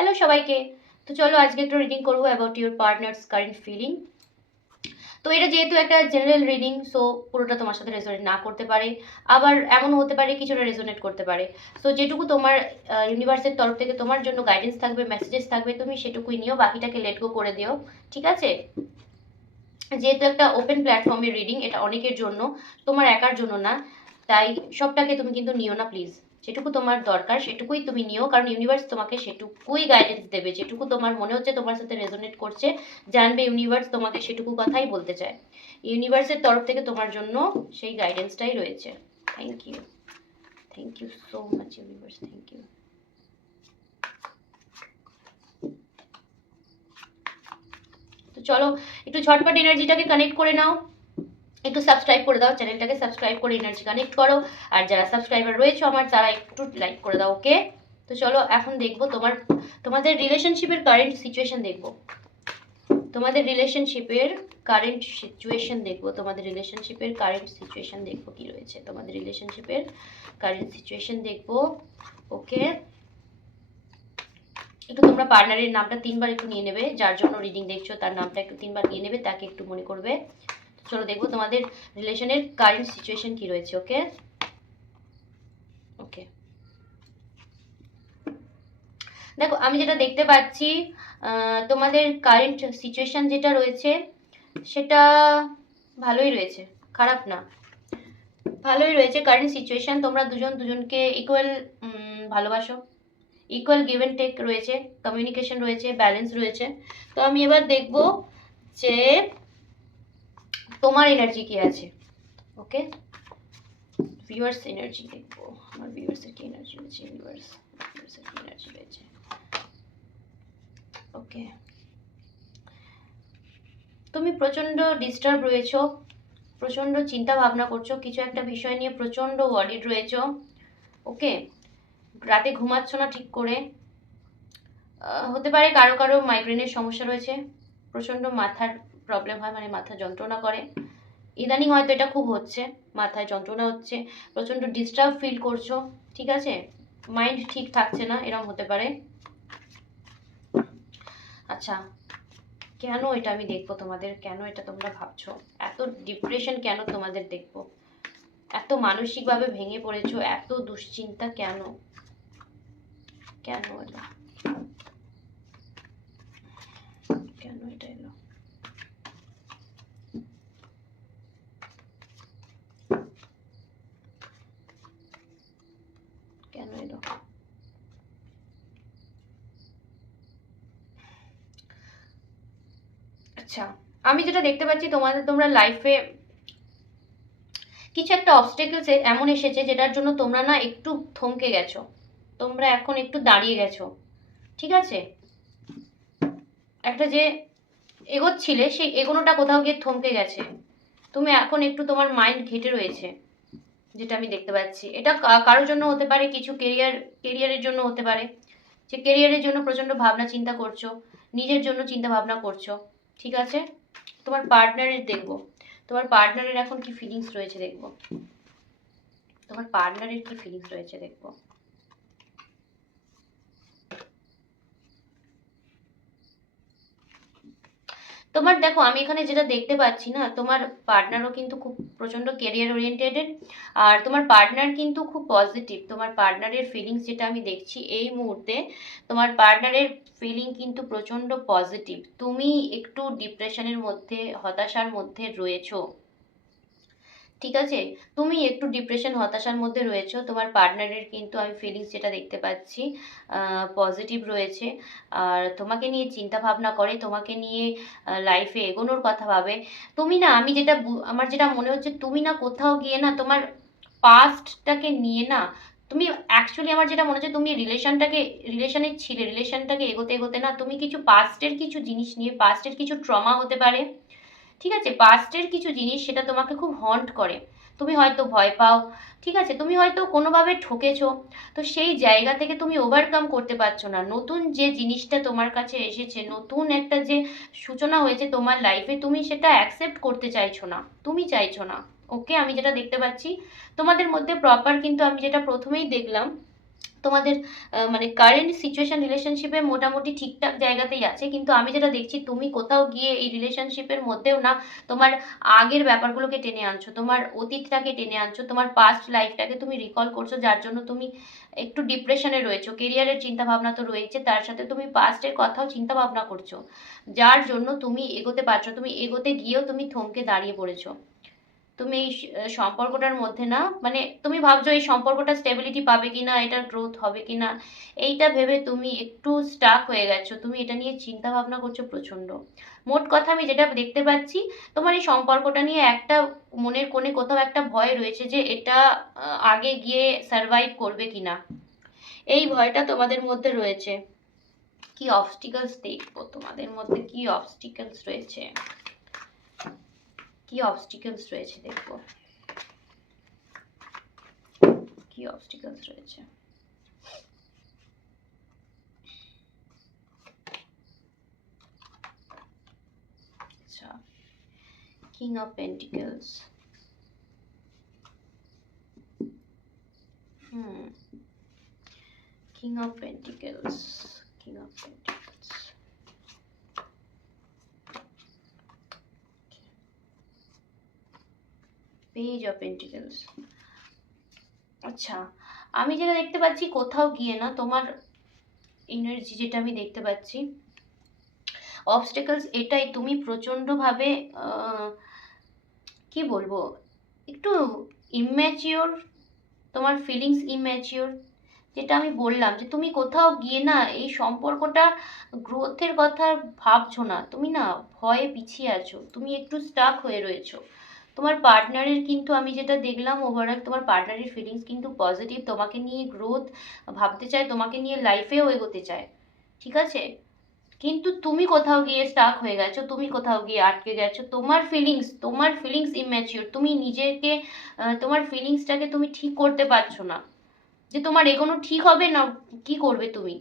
Hello সবাইকে। তো চলো আজকে একটু রিডিং করবো about your partners current feeling. তো এটা যেহেতু একটা জেনারেল রিডিং, সো পুরোটা তোমার সাথে রেজোনেট না করতে পারে, আবার এমন হতে পারে কিছুটা রেজোনেট করতে পারে। সো যেটুকু তোমার ইউনিভার্সের তরফ থেকে তোমার জন্য গাইডেন্স থাকবে, মেসেজেস থাকবে, তুমি সেটুকুই নিও, বাকিটাকে লেট গো করে দিও। ঠিক আছে? যেহেতু একটা ওপেন প্ল্যাটফর্মের রিডিং, এটা অনেকের জন্য, তোমার একার জন্য না, তাই সবটাকে তুমি কিন্তু নিও না প্লিজ। যেটুকু তোমার দরকার সেটুকুই তুমি নিও, কারণ ইউনিভার্স তোমাকে সেটুকুই গাইডেন্স দেবে, যেটুকু তোমার মনে হচ্ছে তোমার সাথে রেজোনেট করছে। জানবে ইউনিভার্স তোমাকে সেটুকু কথাই বলতে চায়। ইউনিভার্সের তরফ থেকে তোমার জন্য সেই গাইডেন্সটাই রয়েছে। Thank you so much universe, thank you. তো চলো একটু ঝটপট এনার্জিটাকে কানেক্ট করে নাও, একটু সাবস্ক্রাইব করে দাও, চ্যানেলটাকে সাবস্ক্রাইব করে এনার্জি কানেক্ট করো। আর যারা সাবস্ক্রাইবার রয়েছে আমার, তারা একটু লাইক করে দাও, ওকে? তো চলো এখন দেখবো তোমাদের রিলেশনশিপের কারেন্ট সিচুয়েশন দেখবো। তোমাদের রিলেশনশিপের কারেন্ট সিচুয়েশন দেখবো, তোমাদের রিলেশনশিপের কারেন্ট সিচুয়েশন দেখবো কি রয়েছে, তোমাদের রিলেশনশিপের কারেন্ট সিচুয়েশন দেখবো। ওকে, একটু তোমরা পার্টনারের নামটা 3বার একটু নিয়ে নেবে, যার জন্য রিডিং দেখছো তার নামটা একটু 3বার নিয়ে নেবে, তাকে একটু মনে করবে। চলো দেখবো তোমাদের রিলেশনের কারেন্ট সিচুয়েশন কি রয়েছে। ওকে ওকে, দেখো আমি যেটা দেখতে পাচ্ছি, তোমাদের কারেন্ট সিচুয়েশন যেটা রয়েছে সেটা ভালোই রয়েছে, খারাপ না, ভালোই রয়েছে কারেন্ট সিচুয়েশন। তোমরা দুজন দুজনকে ইকুয়াল ভালোবাসো, ইকুয়াল গিভ অ্যান্ড টেক রয়েছে, কমিউনিকেশন রয়েছে, ব্যালেন্স রয়েছে। তো আমি এবার দেখব যে তোমার এনার্জি কি আছে। ওকে, ভিউয়ার্স এনার্জি দেখবো, আমার ভিউয়ার্সের কি এনার্জি রয়েছে, ভিউয়ার্সের কি এনার্জি রয়েছে। ওকে, তুমি প্রচণ্ড ডিস্টার্ব রয়েছো, প্রচণ্ড চিন্তা ভাবনা করছো, কিছু একটা বিষয় নিয়ে প্রচণ্ড ওয়ারিড রয়েছো। ওকে, রাতে ঘুমাচ্ছ না ঠিক করে, হতে পারে কারো কারো মাইগ্রেনের সমস্যা রয়েছে, প্রচণ্ড মাথার প্রবলেম হয়, মানে মাথা যন্ত্রণা করে। ইদানিং হয়তো এটা খুব হচ্ছে, মাথায় যন্ত্রণা হচ্ছে, প্রচণ্ড ডিস্টার্ব ফিল করছো। ঠিক আছে, মাইন্ড ঠিক থাকছে না, এরকম হতে পারে। আচ্ছা, কেন এটা আমি দেখবো তোমাদের, কেন এটা তোমরা ভাবছো, এত ডিপ্রেশন কেন তোমাদের দেখবো, এত মানসিকভাবে ভেঙে পড়েছো, এত দুশ্চিন্তা কেন, কেন এলো, কেন এটা এলো, কেন এলো? আচ্ছা, আমি যেটা দেখতে পাচ্ছি তোমরা লাইফে কিছু একটা অবস্টেকলস এমন এসেছে যেটার জন্য তোমরা না একটু থমকে গেছো, তোমরা এখন একটু দাঁড়িয়ে গেছো। ঠিক আছে, একটা যে এগোচ্ছিলে সেই এগোনোটা কোথাও গিয়ে থমকে গেছে, তুমি এখন একটু তোমার মাইন্ড ঘেটে রয়েছে, যেটা আমি দেখতে পাচ্ছি। এটা কারোর জন্য হতে পারে, কিছু কেরিয়ারের জন্য হতে পারে, যে কেরিয়ারের জন্য প্রচণ্ড ভাবনা চিন্তা করছো, নিজের জন্য চিন্তা ভাবনা করছো। ঠিক আছে, তোমার পার্টনারের দেখবো, তোমার পার্টনারের এখন কি ফিলিংস রয়েছে দেখবো, তোমার পার্টনারের কি ফিলিংস রয়েছে দেখবো। তোমার দেখো আমি এখানে যেটা দেখতে পাচ্ছি না, তোমার পার্টনারও কিন্তু খুব প্রচণ্ড কেরিয়ার ওরিয়েন্টেডেড, আর তোমার পার্টনার কিন্তু খুব পজিটিভ। তোমার পার্টনারের ফিলিংস যেটা আমি দেখছি এই মুহূর্তে, তোমার পার্টনারের ফিলিং কিন্তু প্রচণ্ড পজিটিভ। তুমি একটু ডিপ্রেশনের মধ্যে, হতাশার মধ্যে রয়েছো। ঠিক আছে, তুমি একটু ডিপ্রেশন হতাশার মধ্যে রয়েছো, তোমার পার্টনারের কিন্তু আমি ফিলিংস যেটা দেখতে পাচ্ছি পজিটিভ রয়েছে। আর তোমাকে নিয়ে চিন্তা ভাবনা করে, তোমাকে নিয়ে লাইফে এগোনোর কথা ভাবে। তুমি না, আমি যেটা আমার যেটা মনে হচ্ছে, তুমি না কোথাও গিয়ে না তোমার পাস্টটাকে নিয়ে না, তুমি অ্যাকচুয়ালি আমার যেটা মনে হচ্ছে তুমি রিলেশনটাকে এগোতে এগোতে না তুমি কিছু পাস্টের কিছু জিনিস নিয়ে, পাস্টের কিছু ট্রমা হতে পারে। ঠিক আছে, পাস্টের কিছু জিনিস সেটা তোমাকে খুব হন্ট করে, তুমি হয়তো ভয় পাও। ঠিক আছে, তুমি হয়তো কোনোভাবে ঠকেছো, তো সেই জায়গা থেকে তুমি ওভারকাম করতে পারছো না। নতুন যে জিনিসটা তোমার কাছে এসেছে, নতুন একটা যে সূচনা হয়েছে তোমার লাইফে, তুমি সেটা অ্যাকসেপ্ট করতে চাইছো না, তুমি চাইছো না। ওকে, আমি যেটা দেখতে পাচ্ছি তোমাদের মধ্যে প্রপার, কিন্তু আমি যেটা প্রথমেই দেখলাম তোমাদের মানে কারেন্ট সিচুয়েশন রিলেশনশিপে মোটামুটি ঠিকঠাক জায়গাতেই আছে, কিন্তু আমি যেটা দেখছি তুমি কোথাও গিয়ে এই রিলেশনশিপের মধ্যেও না তোমার আগের ব্যাপারগুলোকে টেনে আনছো, তোমার অতীতটাকে টেনে আনছো, তোমার পাস্ট লাইফটাকে তুমি রিকল করছো, যার জন্য তুমি একটু ডিপ্রেশনে রয়েছো। কেরিয়ারের চিন্তা ভাবনা তো রয়েছে, তার সাথে তুমি পাস্টের কথাও চিন্তা ভাবনা করছো, যার জন্য তুমি এগোতে পারছো, তুমি এগোতে গিয়েও তুমি থমকে দাঁড়িয়ে পড়েছো। তুমি এই সম্পর্কটার মধ্যে না, মানে তুমি ভাবছো এই সম্পর্কটা স্টেবিলিটি পাবে কিনা, এটার গ্রোথ হবে কিনা, এইটা ভেবে তুমি একটু স্টাক হয়ে গেছো, তুমি এটা নিয়ে চিন্তা ভাবনা করছো প্রচন্ড। মোট কথা আমি যেটা দেখতে পাচ্ছি, তোমার এই সম্পর্কটা নিয়ে একটা মনের কোণে কোথাও একটা ভয় রয়েছে যে এটা আগে গিয়ে সার্ভাইভ করবে কিনা, এই ভয়টা তোমাদের মধ্যে রয়েছে। কি অবস্টিকলস দেখবো তোমাদের মধ্যে, কি অবস্টিকলস রয়েছে, কি অবস্টিকলস রয়েছে দেখবো, কি অবস্টিকলস রয়েছে। আচ্ছা, king of pentacles, king of pentacles, king of pentacles, page of pentacles. আচ্ছা, আমি যেটা দেখতে পাচ্ছি কোথাও গিয়ে না তোমার এনার্জি, যেটা আমি দেখতে পাচ্ছি অবস্টেকলস এটাই, তুমি প্রচণ্ডভাবে কি বলবো, একটু ইম্যাচিওর, তোমার ফিলিংস ইম্যাচিওর, যেটা আমি বললাম যে তুমি কোথাও গিয়ে না এই সম্পর্কটা গ্রোথের কথা ভাবছো না, তুমি না ভয়ে পিছিয়ে আছো, তুমি একটু স্টাক হয়ে রয়েছো। তোমার পার্টনারের কিন্তু আমি যেটা দেখলাম ওভারঅল, তোমার পার্টনারের ফিলিংস কিন্তু পজিটিভ, তোমাকে নিয়ে গ্রোথ ভাবতে চায়, তোমাকে নিয়ে লাইফেও এগোতে চায়, ঠিক আছে। কিন্তু তুমি কোথাও গিয়ে স্টাক হয়ে গেছো, তুমি কোথাও গিয়ে আটকে গেছো, তোমার ফিলিংস ইম্যাচিওর, তুমি নিজেকে তোমার ফিলিংসটাকে তুমি ঠিক করতে পারছো না যে তোমার এগোনো ঠিক হবে না, কি করবে তুমি,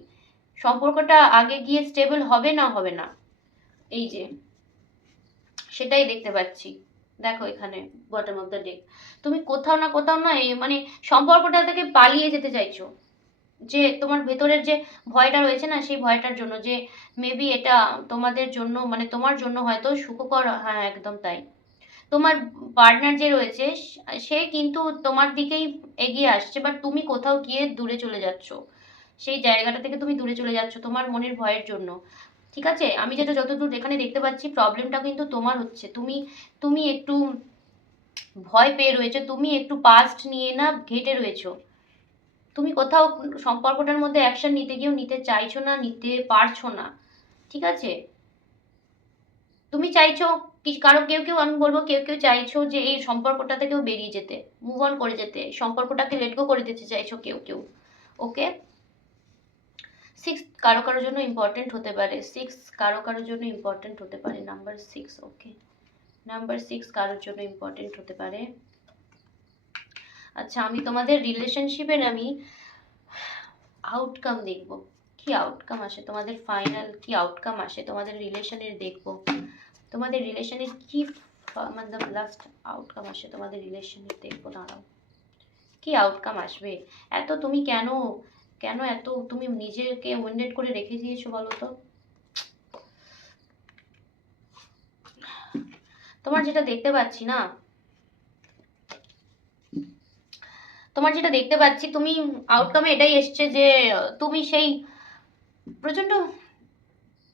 সম্পর্কটা আগে গিয়ে স্টেবল হবে না হবে না, এই যে সেটাই দেখতে পাচ্ছি। দেখো এখানে বটম অফ দ্য ডেক, তুমি কোথাও না মানে সম্পর্কটা থেকে পালিয়ে যেতে চাইছো, যে তোমার ভেতরের যে ভয়টা রয়েছে না, সেই ভয়টার জন্য যে মেবি এটা তোমাদের জন্য, মানে তোমার জন্য হয়তো সুখকর, হ্যাঁ একদম তাই। তোমার পার্টনার যে রয়েছে সে কিন্তু তোমার দিকেই এগিয়ে আসছে, বাট তুমি কোথাও গিয়ে দূরে চলে যাচ্ছ, সেই জায়গাটা থেকে তুমি দূরে চলে যাচ্ছ তোমার মনের ভয়ের জন্য, ঠিক আছে। আমি যেটা যতদূর এখানে দেখতে পাচ্ছি প্রবলেমটা কিন্তু তোমার হচ্ছে, তুমি তুমি একটু ভয় পেয়ে রয়েছে, তুমি একটু পাস্ট নিয়ে না ঘেটে রয়েছো, তুমি কোথাও সম্পর্কটার মধ্যে অ্যাকশন নিতে গিয়েও নিতে চাইছো না, নিতে পারছো না, ঠিক আছে। তুমি চাইছো কি, কারো কেউ কেউ আমি বলবো কেউ কেউ চাইছো যে এই সম্পর্কটা থেকেও বেরিয়ে যেতে, মুভ অন করে যেতে, সম্পর্কটাকে লেট গো করে দিতে চাইছো কেউ কেউ, ওকে। সিক্স কারো কারোর জন্য ইম্পর্টেন্ট হতে পারে, সিক্স কারো কারোর জন্য ইম্পর্টেন্ট হতে পারে, নাম্বার সিক্স, ওকে, নাম্বার সিক্স কারোর জন্য ইম্পর্টেন্ট হতে পারে। আচ্ছা, আমি তোমাদের রিলেশনশিপের আমি আউটকাম দেখব, কি আউটকাম আসে তোমাদের, ফাইনাল কি আউটকাম আসে তোমাদের রিলেশনের দেখব, তোমাদের রিলেশনের কি মানে লাস্ট আউটকাম আসে তোমাদের রিলেশনের দেখবো, দাঁড়াও কি আউটকাম আসবে। এত তুমি কেন, কেন এত তুমি নিজেকে উইন্ডেড করে রেখে দিয়েছো বলো তো। তোমার যেটা দেখতে পাচ্ছি না, তোমার যেটা দেখতে পাচ্ছি তুমি আউটকামে এটাই এসছে যে তুমি সেই প্রচন্ড,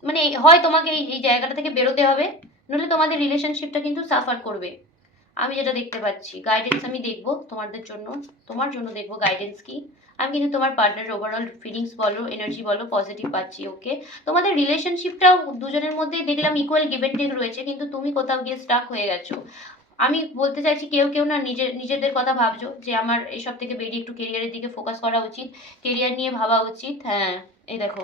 মানে হয় তোমাকে এই জায়গাটা থেকে বেরোতে হবে, নইলে তোমাদের রিলেশনশিপটা কিন্তু সাফার করবে। আমি যেটা দেখতে পাচ্ছি গাইডেন্স আমি দেখবো তোমাদের জন্য, তোমার জন্য দেখবো গাইডেন্স কি। আমি কিন্তু তোমার পার্টনার ওভারঅল ফিলিংস বলো, এনার্জি বলো, পজিটিভ পাচ্ছি, ওকে। তোমাদের রিলেশনশিপটাও দুজনের মধ্যেই দেখলাম ইকুয়াল গিভ এন্ড টেক রয়েছে, কিন্তু তুমি কোথাও গিয়ে স্টাক হয়ে গেছো। আমি বলতে চাইছি কেউ কেউ না নিজেদের কথা ভাবছো যে আমার এসব থেকে বেরিয়ে একটু কেরিয়ারের দিকে ফোকাস করা উচিত, কেরিয়ার নিয়ে ভাবা উচিত, হ্যাঁ। এই দেখো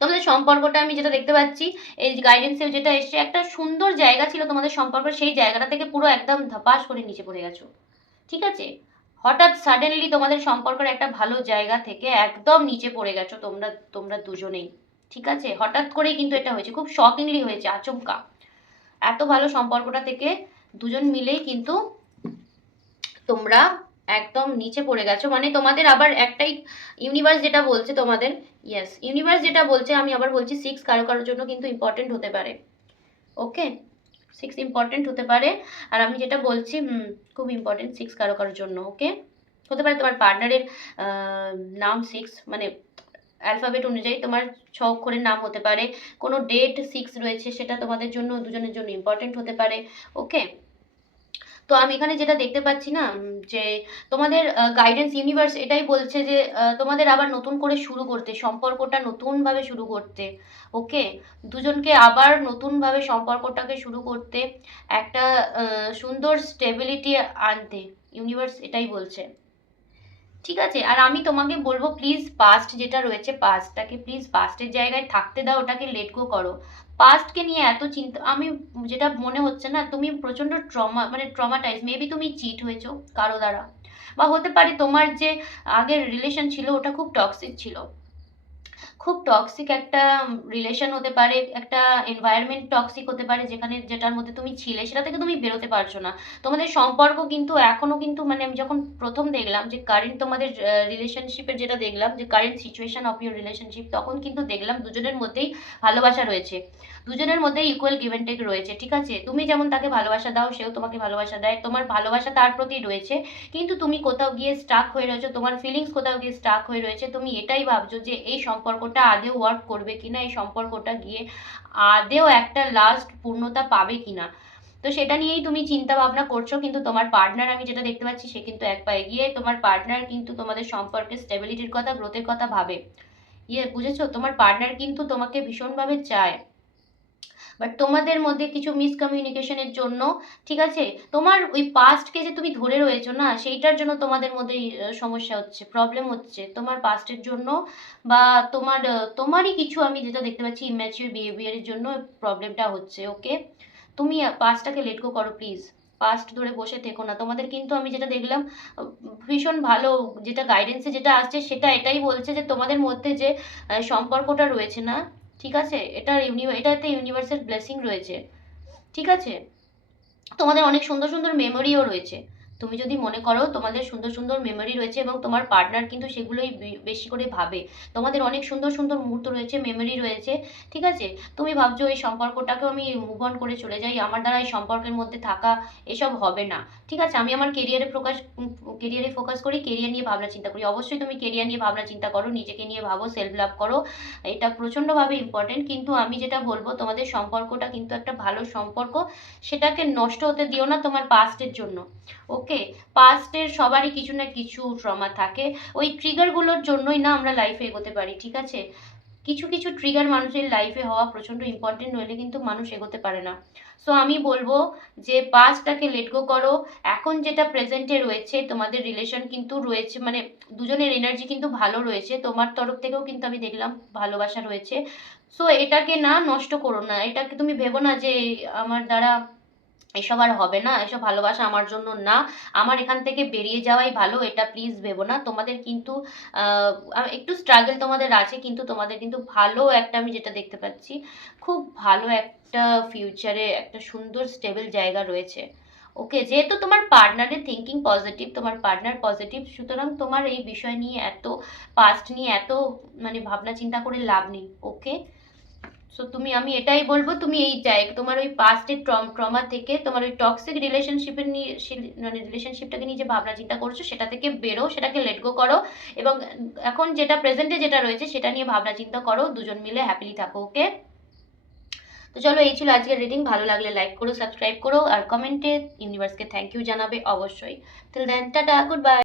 তোমাদের সম্পর্কটা আমি যেটা দেখতে পাচ্ছি, এই গাইডেন্সে যেটা এসছে, একটা সুন্দর জায়গা ছিল তোমাদের সম্পর্ক, সেই জায়গাটা থেকে পুরো একদম ধপাস করে নিচে পড়ে গেছো, ঠিক আছে। হঠাৎ সাডেনলি তোমাদের সম্পর্কের একটা ভালো জায়গা থেকে একদম নিচে পড়ে গেছো তোমরা, তোমরা দুজনেই, ঠিক আছে। হঠাৎ করেই কিন্তু এটা হয়েছে, খুব শকিংলি হয়েছে, আচমকা। এত ভালো সম্পর্কটা থেকে দুজন মিলেই কিন্তু তোমরা একদম নিচে পড়ে গেছো, মানে তোমাদের আবার একটাই ইউনিভার্স যেটা বলছে তোমাদের, ইয়েস ইউনিভার্স যেটা বলছে, আমি আবার বলছি 6 কারো কারোর জন্য কিন্তু ইম্পর্টেন্ট হতে পারে। ওকে, 6 ইম্পর্টেন্ট হতে পারে। আর আমি যেটা বলছি খুব ইম্পর্টেন্ট 6 কারো কারোর জন্য। ওকে, হতে পারে তোমার পার্টনারের নাম 6, মানে অ্যালফাবেট অনুযায়ী তোমার 6 অক্ষরের নাম হতে পারে, কোনো ডেট 6 রয়েছে, সেটা তোমাদের জন্য দুজনের জন্য ইম্পর্টেন্ট হতে পারে। ওকে, তো আমি এখানে যেটা দেখতে পাচ্ছি না, যে তোমাদের গাইডেন্স ইউনিভার্স এটাই বলছে যে তোমাদের আবার নতুন করে শুরু করতে, সম্পর্কটা নতুনভাবে শুরু করতে। ওকে, দুজনকে আবার নতুনভাবে সম্পর্কটাকে শুরু করতে, একটা সুন্দর স্টেবিলিটি আনতে, ইউনিভার্স এটাই বলছে। ঠিক আছে, আর আমি তোমাকে বলবো প্লিজ পাস্ট যেটা রয়েছে, পাস্টটাকে প্লিজ পাস্টের জায়গায় থাকতে দাও, ওটাকে লেট গো করো। পাস্টকে নিয়ে এত চিন্তা, আমি যেটা মনে হচ্ছে না, তুমি প্রচন্ড ট্রমা, মানে ট্রমাটাইজ, মেবি তুমি চিট হয়েছো কারো দ্বারা, বা হতে পারে তোমার যে আগের রিলেশন ছিল ওটা খুব টক্সিক ছিল, খুব টক্সিক একটা রিলেশন হতে পারে, একটা এনভায়রনমেন্ট টক্সিক হতে পারে, যেখানে যেটার মধ্যে তুমি ছিলে সেটা থেকে তুমি বেরোতে পারছো না। তোমাদের সম্পর্ক কিন্তু এখনো কিন্তু, মানে আমি যখন প্রথম দেখলাম যে কারেন্ট তোমাদের রিলেশনশিপের যেটা দেখলাম, যে current situation of your relationship, তখন কিন্তু দেখলাম দুজনের মধ্যেই ভালোবাসা রয়েছে, দুজনের মধ্যে ইকুয়াল গিভ অ্যান্ড টেক রয়েছে। ঠিক আছে, তুমি যেমন তাকে ভালোবাসা দাও, সেও তোমাকে ভালোবাসা দেয়, তোমার ভালোবাসা তার প্রতি রয়েছে, কিন্তু তুমি কোথাও গিয়ে স্টাক হয়ে রয়েছো, তোমার ফিলিংস কোথাও গিয়ে স্টাক হয়ে রয়েছে, তুমি এটাই ভাবছো যে এই সম্পর্কটা আদেও ওয়ার্ক করবে কিনা, এই সম্পর্কটা গিয়ে আদেও একটা লাস্ট পূর্ণতা পাবে কিনা। তো সেটা নিয়েই তুমি চিন্তা ভাবনা করছো, কিন্তু তোমার পার্টনার, আমি যেটা দেখতে পাচ্ছি, সে কিন্তু এক পা এগিয়ে, তোমার পার্টনার কিন্তু তোমাদের সম্পর্কে স্টেবিলিটির কথা, গ্রোথের কথা ভাবে। বুঝেছো, তোমার পার্টনার কিন্তু তোমাকে ভীষণভাবে চায়, বাট তোমাদের মধ্যে কিছু মিসকমিউনিকেশনের জন্য, ঠিক আছে, তোমার ওই পাস্টকে যে তুমি ধরে রয়েছো না, সেইটার জন্য তোমাদের মধ্যে সমস্যা হচ্ছে, প্রবলেম হচ্ছে তোমার পাস্টের জন্য, বা তোমারই কিছু, আমি যেটা দেখতে পাচ্ছি ইম্যাচিউর বিহেভিয়ারের জন্য প্রবলেমটা হচ্ছে। ওকে, তুমি পাস্টটাকে লেট গো করো প্লিজ, পাস্ট ধরে বসে থেকো না। তোমাদের কিন্তু আমি যেটা দেখলাম ভীষণ ভালো, যেটা গাইডেন্সে যেটা আসছে সেটা এটাই বলছে যে তোমাদের মধ্যে যে সম্পর্কটা রয়েছে না, ঠিক আছে, এটাতে ইউনিভার্সাল ব্লেসিং রয়েছে। ঠিক আছে, তোমাদের অনেক সুন্দর সুন্দর মেমোরিও রয়েছে, তুমি যদি মনে করো তোমাদের সুন্দর সুন্দর মেমোরি রয়েছে, এবং তোমার পার্টনার কিন্তু সেগুলোই বেশি করে ভাবে, তোমাদের অনেক সুন্দর সুন্দর মুহূর্ত রয়েছে, মেমোরি রয়েছে। ঠিক আছে, তুমি ভাবছো এই সম্পর্কটাকেও আমি মুভ অন করে চলে যাই, আমার দ্বারা এই সম্পর্কের মধ্যে থাকা এসব হবে না। ঠিক আছে, আমি আমার কেরিয়ারে ফোকাস করি, কেরিয়ার নিয়ে ভাবনা চিন্তা করি। অবশ্যই তুমি কেরিয়ার নিয়ে ভাবনা চিন্তা করো, নিজেকে নিয়ে ভাবো, সেলফ লাভ করো, এটা প্রচণ্ডভাবে ইম্পর্টেন্ট। কিন্তু আমি যেটা বলবো, তোমাদের সম্পর্কটা কিন্তু একটা ভালো সম্পর্ক, সেটাকে নষ্ট হতে দিও না তোমার পাস্টের জন্য। ওকে, পাস্টের সবারই কিছু না কিছু ট্রমা থাকে, ওই ট্রিগারগুলোর জন্যই না আমরা লাইফে এগোতে পারি। ঠিক আছে, কিছু কিছু ট্রিগার মানুষের লাইফে হওয়া প্রচণ্ড ইম্পর্টেন্ট, নইলে কিন্তু মানুষ এগোতে পারে না। সো আমি বলবো যে পাস্টটাকে লেট গো করো, এখন যেটা প্রেজেন্টে রয়েছে, তোমাদের রিলেশন কিন্তু রয়েছে, মানে দুজনের এনার্জি কিন্তু ভালো রয়েছে, তোমার তরফ থেকেও কিন্তু আমি দেখলাম ভালোবাসা রয়েছে। সো এটাকে না নষ্ট করো না, এটাকে তুমি ভেবো না যে আমার দ্বারা এসব আর হবে না, এসব ভালোবাসা আমার জন্য না, আমার এখান থেকে বেরিয়ে যাওয়াই ভালো, এটা প্লিজ ভেবো না। তোমাদের কিন্তু একটু স্ট্রাগল তোমাদের আছে, কিন্তু তোমাদের কিন্তু ভালো একটা, আমি যেটা দেখতে পাচ্ছি, খুব ভালো একটা ফিউচারে একটা সুন্দর স্টেবল জায়গা রয়েছে। ওকে, যেহেতু তোমার পার্টনারের থিঙ্কিং পজিটিভ, তোমার পার্টনার পজিটিভ, সুতরাং তোমার এই বিষয় নিয়ে এত, পাস্ট নিয়ে এত মানে ভাবনা চিন্তা করে লাভ নেই। ওকে, সো আমি এটাই বলবো, তুমি এই জায়গা, তোমার ওই পাস্টের ট্রমা থেকে, তোমার ওই টক্সিক রিলেশনশিপের নিয়ে, মানে রিলেশনশিপটাকে নিয়ে যে ভাবনা চিন্তা করছো, সেটা থেকে বেরো, সেটাকে লেট গো করো, এবং এখন যেটা প্রেজেন্টে যেটা রয়েছে সেটা নিয়ে ভাবনা চিন্তা করো, দুজন মিলে হ্যাপিলি থাকো। ওকে, তো চলো, এই ছিল আজকের রিডিং। ভালো লাগলে লাইক করো, সাবস্ক্রাইব করো, আর কমেন্টে ইউনিভার্সকে থ্যাংক ইউ জানাবে অবশ্যই। Till then, ta-ta, good by.